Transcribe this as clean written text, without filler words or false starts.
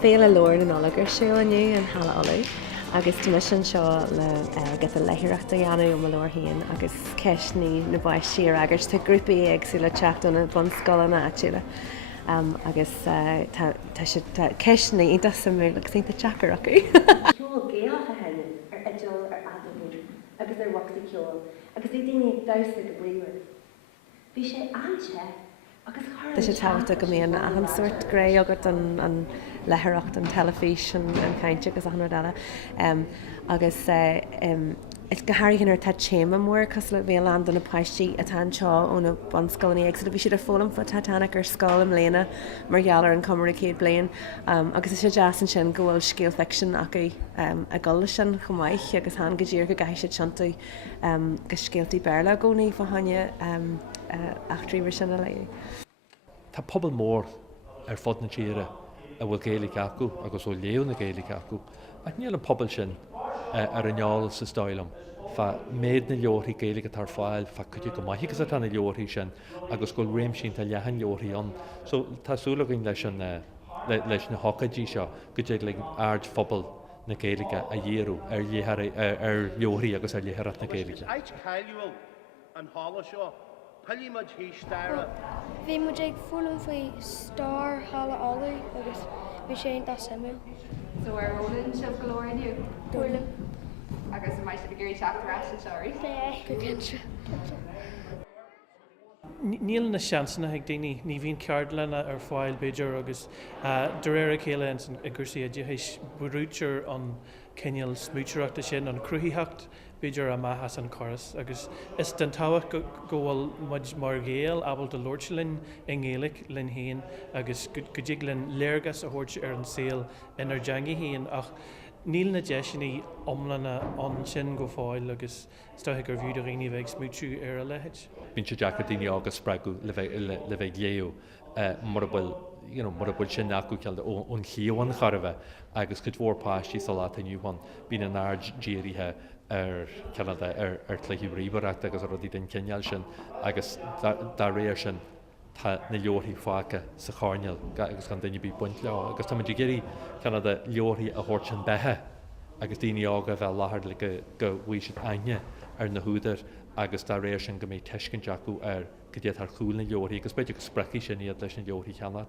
FeileLeabhar an olagar seo aniu an hala olaí. Agus tu sin seo le get a leithreachta dhéanú ó leir haon agus ceisní na bhaid siar agus tá grúpaí agsú le teachtain na bon scolanna áitiúile. Agus ceisní í samú le sínta teachar acu. Ceol géalcha henne adul adamú agus wachtaí ceol agus é daoine dása go bliair. Bhí sé anse agus Tá sé táhata go míon an suirt gré agat an leithreacht an telefís an cainte agus an eile. Agus is go háirhinnar tá téma mór cos le bhé land an na páistí a tá seo óna ban scolaní ag, so bhí siad a fólam fa Titanic ar scáil am léana mar geallar an cumara céad bliain. Agus is sé deasan sin go bhfuil scéal fiction acu a gola sin chumáich agus há go ddír go gaiise seantaí go scéaltaí bearla gcónaí fa haine achtaríomhar sin a léú. Tá pobl mór ar fod na tíre a bhfuil Gaeilge acu agus ó léú na Gaeilge acu. Ach níl an pobl sin ar an neall sa stáilm. Fa méid na leorthaí Gaeilge tar fáil fa chuide go maithí agus atá na leorthaí sin agus go réim sin tá leathan leorthaí an. So tásúlagainn leis na hocadí seo go dtéag le ard phobal na Gaeilge a dhéarú ar leorthaí agus ar léthreacht na Gaeilge. An hála seo, Pili muid hí stáire. Bhí muid ag fólam faoi star hála álaí agus bhí sé an samú. So ar Roland seo go leir inniu? Dúirlim. Agus a maith gurí teachtarrás an seoirí? Go cinse. Níl na seansanna ag daoine ní bhíon ceard lena ar fáil beidir agus de réir chéile an gursaí a dhééis brútear an ceal smúteachta sin an cruthítheacht beidir a maithas an choras agus is den táhacht go bhfuil muid mar géal abal de Lordselin in Gaelic lin héin agus go dtí linn léirgas a thuirt ar an saoil inar deangaí héin ach níl na deisinaí omlanna an sin go fáil agus stoigh gur bhúd a réí bheith smúteú ar a lehéid. Bhín sé deachar daoine agus sppragu le bheith léú mar bhfuil sin acu cealda ón chiaháin charbheith agus go dmhórpáistí sa láta nniuhan bín an ard géirithe ar Canada ar tlaithí ríbareacht agus rudí den ceal sin agus dá réir sin tá na leorthaí fáca sa cháneal agus gan daine bí buint le agus tá muidir géirí Canada leorthaí a thuirt sin bethe agus daoine ága bheith láthair le go bhí sin aine ar na húdar agus dá réir sin go méid teiscin deacu ar go dtéad th chúil na leorthaí agus beidir go sprecí sin iad leis na leorthaí cheanad.